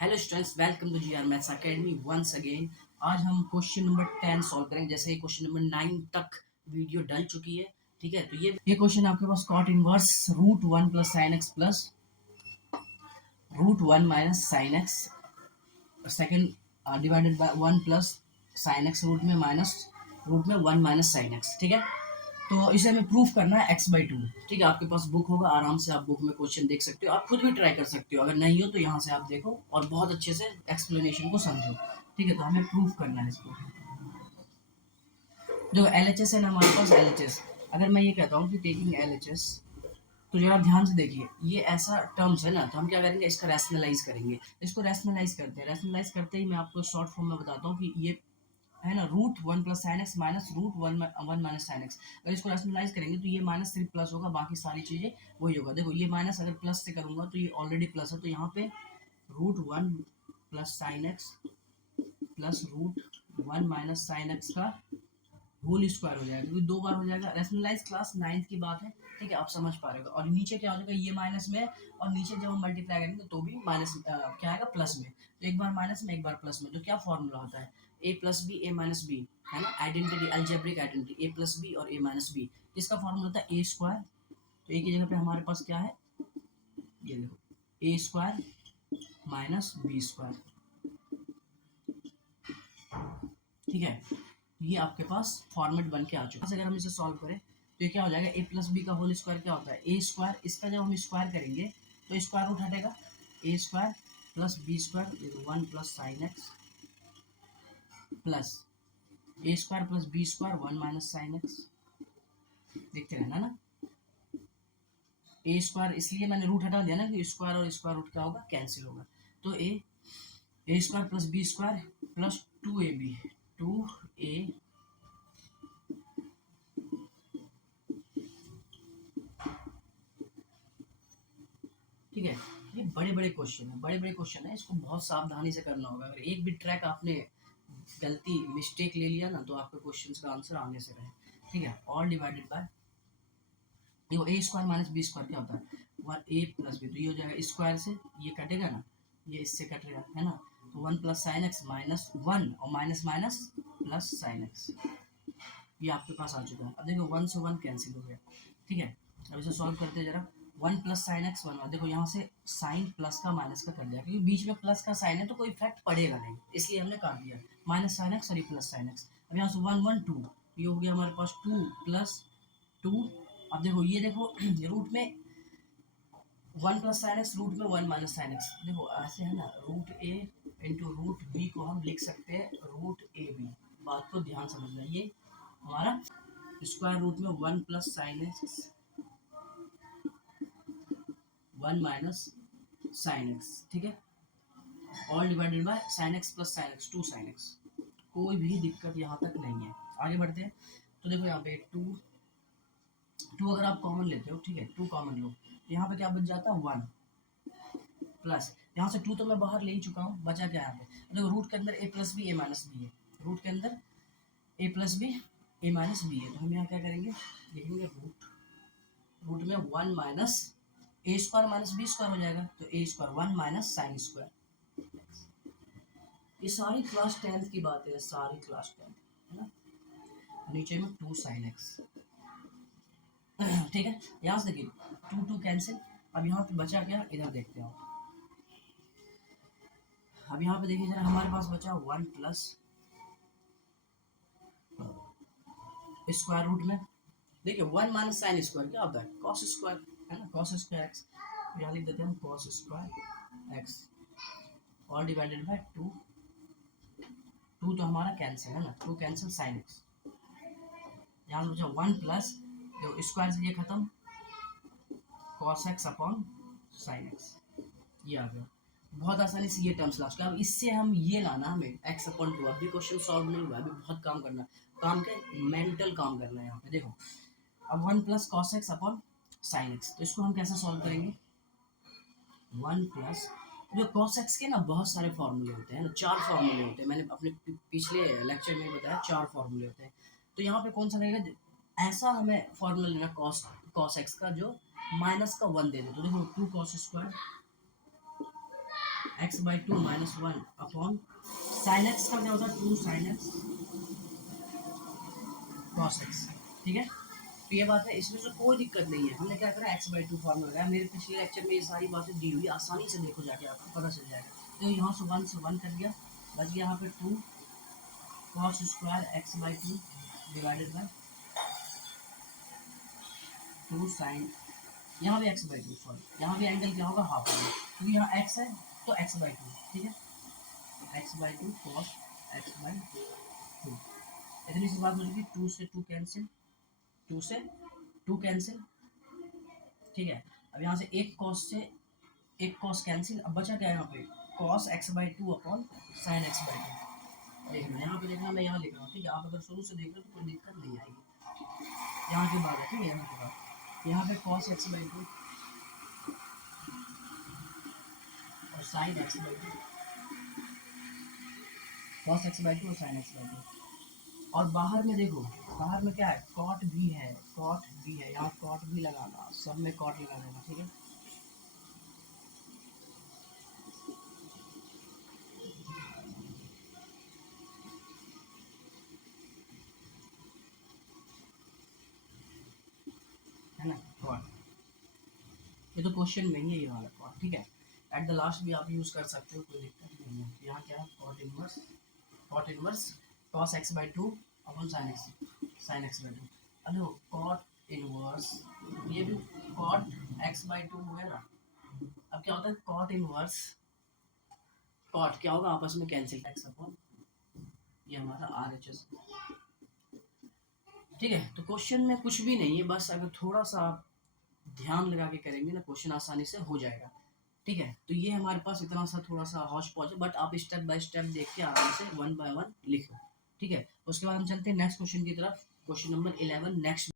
Hello students, welcome to GR maths academy once again. आज हम question number 10 solve करेंगे। जैसे क्वेश्चन नंबर 9 तक वीडियो डल चुकी है, ठीक है। तो ये क्वेश्चन आपके पास cot inverse root one plus sine x plus root one minus sine X second divided by one plus sine x root में वन माइनस साइन एक्स, ठीक है। तो इसे हमें प्रूफ करना है x/2, ठीक है। आपके पास बुक होगा, आराम से आप बुक में क्वेश्चन देख सकते हो। आप खुद भी ट्राई कर सकते हो, अगर नहीं हो तो यहाँ से आप देखो और बहुत अच्छे से एक्सप्लेनेशन को समझो, ठीक है। तो हमें प्रूफ करना है इसको। जो LHS है ना हमारे पास, LHS अगर मैं ये कहता हूँ कि टेकिंग LHS, तो जरा ध्यान से देखिए, ये ऐसा टर्म्स है ना, तो हम क्या करेंगे, इसका रैशनलाइज करेंगे। इसको रैशनलाइज करते हैं। रैशनलाइज करते ही मैं आपको शॉर्ट फॉर्म में बताता हूँ कि ये है ना root one plus sine x minus root one minus sine x. अगर इसको रैशनलाइज करेंगे तो ये माइनस सिर्फ प्लस होगा, बाकी सारी चीज़ें वही होगा। देखो ये माइनस अगर प्लस से करूँगा तो ये ऑलरेडी प्लस है, तो यहाँ पे root one plus sine x plus root one minus sine x का होल स्क्वायर हो जाएगा, क्योंकि दो बार हो जाएगा। रैशनलाइज क्लास 9th की बात है, ठीक है, आप समझ पा रहे हो। और नीचे क्या हो जाएगा, ये माइनस में, और नीचे जब हम मल्टीप्लाई करेंगे तो भी माइनस क्या आएगा, प्लस में। तो एक बार माइनस में एक बार प्लस में, तो क्या फॉर्मूला होता है, ए plus B A minus B, है ना, आइडेंटिटी, अलजेब्रिक आइडेंटिटी, ए प्लस बी और ए माइनस बी। इसका फॉर्मूला होता है ए स्क्वायर। तो ए की जगह पे हमारे पास क्या है, ये देखो, ए स्क्वायर माइनस बी स्क्वायर, ठीक है। ये आपके पास फॉर्मेट बन के आ चुका है। अगर हम इसे सॉल्व करें तो ये क्या हो जाएगा, ए प्लस बी का होल स्क्वायर क्या होता है, ए स्क्वायर। इसका जब हम स्क्वायर करेंगे तो स्क्वायर रूट हटेगा, A square plus B square one plus sine x plus A square plus B square one minus sine X. देखते रहना ना, ए स्क्वायर इसलिए मैंने रूट हटा दिया ना कि स्क्वायर और स्क्वायर रूट क्या होगा, कैंसिल होगा। तो A square plus B square plus two A B, two A, ठीक है। ये बड़े बड़े क्वेश्चन है, बड़े बड़े क्वेश्चन है, इसको बहुत सावधानी से करना होगा। अगर एक भी ट्रैक आपने गलती मिस्टेक ले लिया ना, तो आपके क्वेश्चन का आंसर आगे से रहे, ठीक है। ऑल डिवाइडेड बाय, देखो ए स्क्वायर माइनस बी स्क्वायर क्या होता है, वन ए प्लस बी, तो ये हो जाएगा स्क्वायर से, ये कटेगा ना, ये इससे कटेगा, है ना। तो one plus sine x minus one और minus minus plus sine X, ये आपके पास आ चुका है। अब देखो वन से वन कैंसिल हो गया, ठीक है। अब इसे सॉल्व करते जरा, one plus sine x one, देखो यहाँ से साइन प्लस का माइनस का कर दिया, क्योंकि बीच में प्लस का साइन है तो कोई इफेक्ट पड़ेगा नहीं, इसलिए हमने काट दिया। माइनस साइन एक्स और ये प्लस साइन एक्स। अब यहाँ से वन वन टू, ये हो गया हमारे पास टू प्लस टू। अब देखो ये देखो रूट में one plus sine x, root में वन माइनस साइन एक्स। देखो ऐसे है ना, root a into root b को हम लिख सकते हैं रूट ए बी। बात को ध्यान समझना, ये हमारा स्क्वायर रूट में one plus sine x one minus sine x, ठीक है। All divided by sine x plus sine x, two sine x. कोई भी दिक्कत यहाँ तक नहीं है। आगे बढ़ते हैं। तो देखो यहाँ पे टू टू अगर आप कॉमन लेते हो, ठीक है, टू कॉमन लो, तो यहाँ पे क्या बच जाता है, वन प्लस, यहाँ से टू तो मैं बाहर ले ही चुका हूँ, बचा क्या यहाँ पे, देखो रूट के अंदर A plus B A minus B है, रूट के अंदर A plus B A minus B है। तो हम यहाँ क्या करेंगे, लिखेंगे रूट, रूट में one minus A square minus B square हो जाएगा, तो A square one minus sine square. ये सारी क्लास 10th की बात है, सारी क्लास 10th, है ना। नीचे में टू साइन एक्स, ठीक है। यहाँ से देखिए टू टू कैंसिल। अब यहाँ पे बचा क्या, इधर देखते हैं। अब यहाँ पे देखिए जरा, हमारे पास बचा वन प्लस स्क्वायर रूट में, देखिए वन माइनस साइन स्क्वायर क्या होता है, कॉस स्क्वायर, है ना, कॉस स्क्वायर एक्स। यहाँ लिख देते हैं cos square x, all divided by two, two तो हमारा कैंसिल है ना, टू कैंसिल साइन एक्स। यहाँ से बचा वन प्लस, जो स्क्वायर से ये खत्म, cos x upon sine X, ये आ गया। बहुत आसानी से ये टर्म्स लास्ट। अब इससे हम ये लाना, हमें एक्स अपॉन टू। अभी क्वेश्चन सॉल्व नहीं हुआ, अभी बहुत काम करना, काम के मेंटल काम करना है यहाँ पे। देखो अब one plus cos x upon sine x, तो इसको हम कैसे सॉल्व करेंगे, वन प्लस, जो कॉस एक्स के ना बहुत सारे फॉर्मूले होते हैं ना, चार फॉर्मूले होते हैं, मैंने अपने पिछले लेक्चर में बताया चार फॉर्मूले होते हैं। तो यहाँ पे कौन सा रहेगा, ऐसा हमें फॉर्मूला लेना कॉस कॉस एक्स का जो माइनस का वन दे दे। तो देखो two cos square x by two minus one upon sine x का क्या होता है, two sine x cos x. ठीक है, तो ये बात है, इसमें से कोई दिक्कत नहीं है। हमने क्या करा, एक्स बाई टू फॉर्म लगाया। मेरे पिछले लेक्चर में ये सारी बातें दी हुई, आसानी से देखो जाके आपको पता चल जाएगा। तो यहाँ से वन कर दिया, बच गया यहाँ पे two cos square x by two divided by two sine, यहाँ भी एक्स बाई टू, सॉरी यहाँ भी एंगल क्या होगा, हाफ होगा, क्योंकि यहाँ एक्स है तो एक्स बाई टू। ठीक है, x by to cos x by to, इतनी सी बात हो जाएगी। टू से टू कैंसिल, टू से टू कैंसिल। ठीक है, अब यहाँ से एक कॉस से एक कॉस कैंसिल, अब बचा क्या यहाँ पे, cos x by two upon sine x by to. देखना यहाँ पे, देखना मैं यहाँ लिख रहा हूँ। ठीक है, आप अगर शुरू से देख रहे हो तो कोई दिक्कत नहीं आएगी। यहाँ की बात है, ठीक है, यहाँ की बात, यहाँ पे कॉस एक्स बाई टू और sign x by to, cos x by to और साइन एक्स बाई टू। और बाहर में देखो, बाहर में क्या है, कॉट भी है, कॉट भी है, यहाँ कॉट भी लगाना, सब में कॉट लगा देना। ठीक है, है ना, कॉट, ये तो क्वेश्चन में ही है ये वाला कॉट। ठीक है, एट द लास्ट भी आप यूज़ कर सकते हो, कोई दिक्कत नहीं है। यहाँ क्या है, cot inverse, cot inverse cos x by two upon sine x by two. अब देखो कॉट इनवर्स, ये भी कॉट एक्स बाई टू हो गया ना। अब क्या होता है, कॉट इनवर्स, कॉट क्या होगा, आपस में कैंसिल, एक्स अपॉन ये हमारा आर एच एस। ठीक है, तो क्वेश्चन में कुछ भी नहीं है, बस अगर थोड़ा सा आप ध्यान लगा के करेंगे ना, क्वेश्चन आसानी से हो जाएगा। ठीक है, तो ये हमारे पास इतना सा थोड़ा सा हौच पौच है, बट आप स्टेप बाय स्टेप देख के आराम से वन बाय वन लिखो। ठीक है, उसके बाद हम चलते हैं नेक्स्ट क्वेश्चन की तरफ, क्वेश्चन नंबर 11 नेक्स्ट।